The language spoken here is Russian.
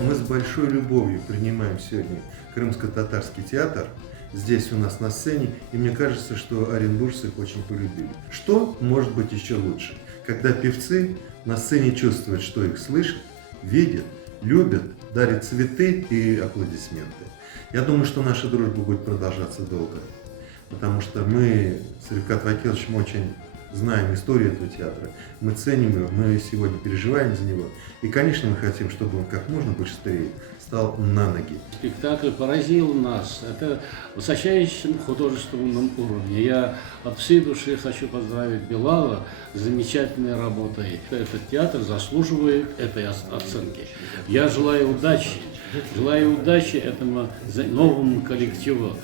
Мы с большой любовью принимаем сегодня Крымско-татарский театр здесь у нас на сцене, и мне кажется, что оренбуржцы их очень полюбили. Что может быть еще лучше, когда певцы на сцене чувствуют, что их слышат, видят, любят, дарят цветы и аплодисменты. Я думаю, что наша дружба будет продолжаться долго, потому что мы с Ревкат Вакиловичем очень знаем историю этого театра, мы ценим его, мы сегодня переживаем за него. И, конечно, мы хотим, чтобы он как можно быстрее стал на ноги. Спектакль поразил нас. Это высочайшем художественном уровне. Я от всей души хочу поздравить Билала с замечательной работой. Этот театр заслуживает этой оценки. Я желаю удачи этому новому коллективу.